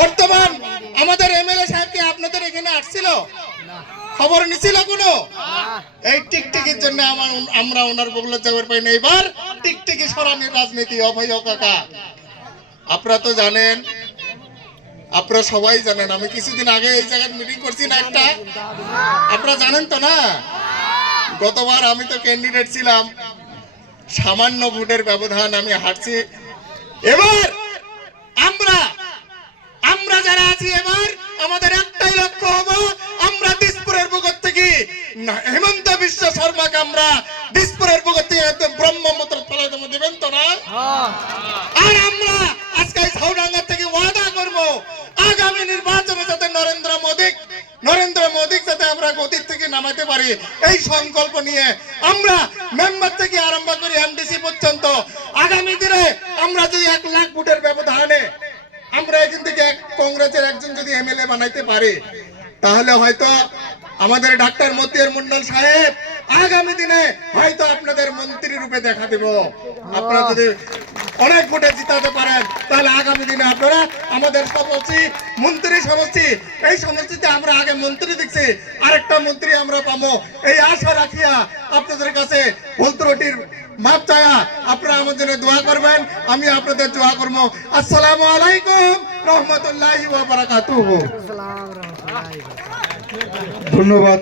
বর্তমান আমাদের এমএলএ সাহেব কি আপনাদের এখানে আসছিল? খবর নিছিল কোনো? এই টিকটিকির জন্য আমরা ওনার বগলে যাবার পাই না। এবার টিকটিকি সরানোর রাজনীতি অভয় কাকা। আপনারা তো জানেন, আপনারা সবাই জানেন, আমি কিছুদিন আগে এই জায়গায় মিটিং করছি না একটা, আপনারা জানেন তো না? গতবার আমি তো ক্যান্ডিডেট ছিলাম, সামান্য ভোটের ব্যবধান আমি হারছি। এবার আমরা যারা আছি, এবার আমাদের একটাই লক্ষ্য হবো, আমরা দিসপুরের বুক থেকে হেমন্ত বিশ্ব শর্মাকে আমরা দিসপুরের বুক থেকে একদম ব্রহ্মমূত্র ফলাতে দিবেন তো না? আর আমরা আজকে সাউডাঙ্গা থেকে ওয়াদা করব, আগামী নির্বাচনে যাতে নরেন্দ্র মোদী যাতে আমরা গদির থেকে নামাতে পারি, এই সংকল্প নিয়ে আমরা মেম্বার থেকে আরম্ভ করি এমডিসি পর্যন্ত আগামী দিনে আমরা যদি 1 লাখ ভোটের ব্যবধানে আমরা এখান থেকে কংগ্রেসের একজন যদি এমএলএ বানাইতে পারি, তাহলে হয়তো আমাদের ডাক্তার মতিয়ার মন্ডল সাহেব আগামী দিনে হয়তো আপনাদের মন্ত্রী রূপে দেখা দেব। আপনারা যদি অনেক ভোটে জিতাতে পারেন, তাহলে আগামী দিনে আপনারা আমাদের সমষ্টি মন্ত্রী সমষ্টি, এই সমষ্টিতে আমরা আগে মন্ত্রী দেখছি, আরেকটা মন্ত্রী আমরা পাবো, এই আশা রাখিয়া আপনাদের কাছে ভুল ত্রুটির মাপ চায়া আপনারা আমার জন্য দোয়া করবেন, আমি আপনাদের দোয়া করবো। আসসালামু আলাইকুম রহমতুল্লাহি ওয়া বারাকাতুহু। ধন্যবাদ।